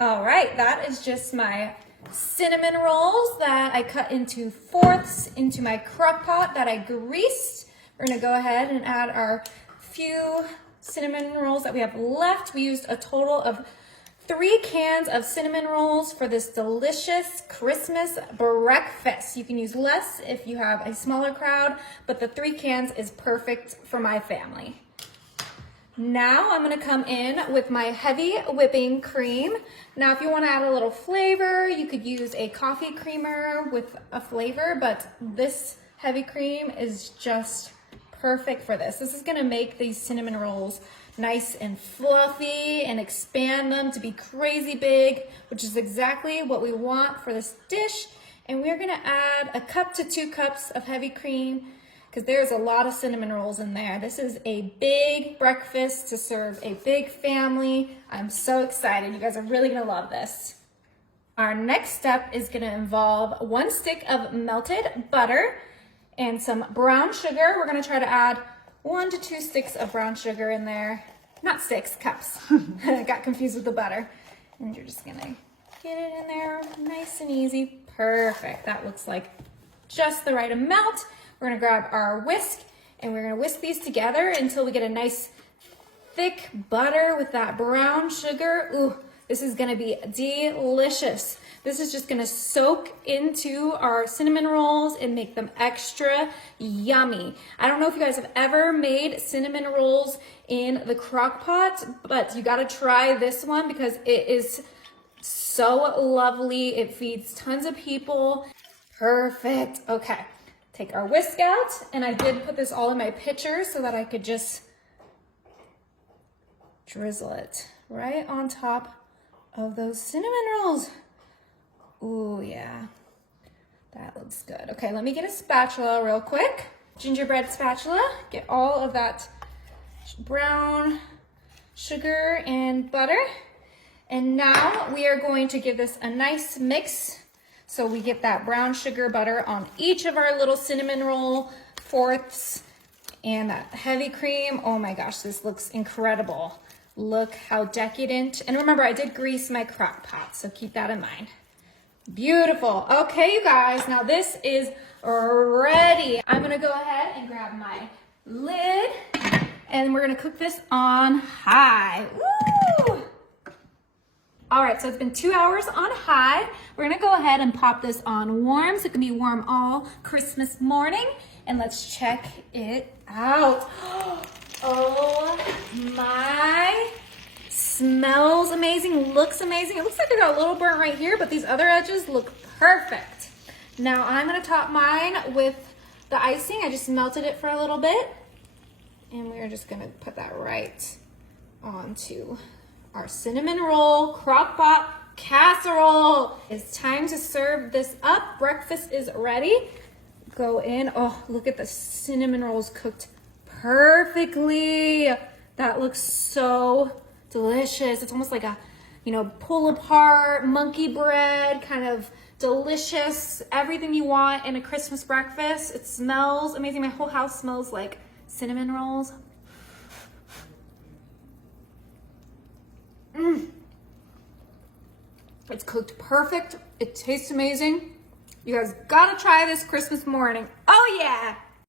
All right, that is just my cinnamon rolls that I cut into fourths into my crock pot that I greased. We're gonna go ahead and add our few cinnamon rolls that we have left. We used a total of 3 cans of cinnamon rolls for this delicious Christmas breakfast. You can use less if you have a smaller crowd, but the 3 cans is perfect for my family. Now I'm gonna come in with my heavy whipping cream. Now if you wanna add a little flavor, you could use a coffee creamer with a flavor, but this heavy cream is just perfect for this. This is gonna make these cinnamon rolls nice and fluffy and expand them to be crazy big, which is exactly what we want for this dish. And we're gonna add a cup to 2 cups of heavy cream because there's a lot of cinnamon rolls in there. This is a big breakfast to serve a big family. I'm so excited. You guys are really gonna love this. Our next step is gonna involve 1 stick of melted butter and some brown sugar. We're gonna try to add 1 to 2 sticks of brown sugar in there. Not sticks, cups. I got confused with the butter. And you're just gonna get it in there nice and easy. Perfect. That looks like just the right amount. We're gonna grab our whisk and we're gonna whisk these together until we get a nice thick butter with that brown sugar. Ooh, this is gonna be delicious. This is just gonna soak into our cinnamon rolls and make them extra yummy. I don't know if you guys have ever made cinnamon rolls in the crock pot, but you gotta try this one because it is so lovely. It feeds tons of people. Perfect. Okay, take our whisk out, and I did put this all in my pitcher so that I could just drizzle it right on top of those cinnamon rolls. Ooh, yeah, that looks good. Okay, let me get a spatula real quick. Gingerbread spatula, get all of that brown sugar and butter. And now we are going to give this a nice mix so we get that brown sugar butter on each of our little cinnamon roll fourths and that heavy cream. Oh my gosh, this looks incredible. Look how decadent. And remember, I did grease my crock pot, so keep that in mind. Beautiful. Okay, you guys, now this is ready. I'm gonna go ahead and grab my lid and we're gonna cook this on high. Woo! All right, so it's been 2 hours on high. We're gonna go ahead and pop this on warm so it can be warm all Christmas morning. And let's check it out. Oh my. Smells amazing, looks amazing. It looks like I got a little burnt right here, but these other edges look perfect. Now I'm gonna top mine with the icing. I just melted it for a little bit. And we're just gonna put that right onto our cinnamon roll crock pot casserole. It's time to serve this up. Breakfast is ready. Go in. Oh, look at the cinnamon rolls cooked perfectly. That looks so delicious. It's almost like a, pull apart monkey bread, kind of delicious. Everything you want in a Christmas breakfast. It smells amazing. My whole house smells like cinnamon rolls. It's cooked perfect. It tastes amazing. You guys gotta try this Christmas morning. Oh yeah.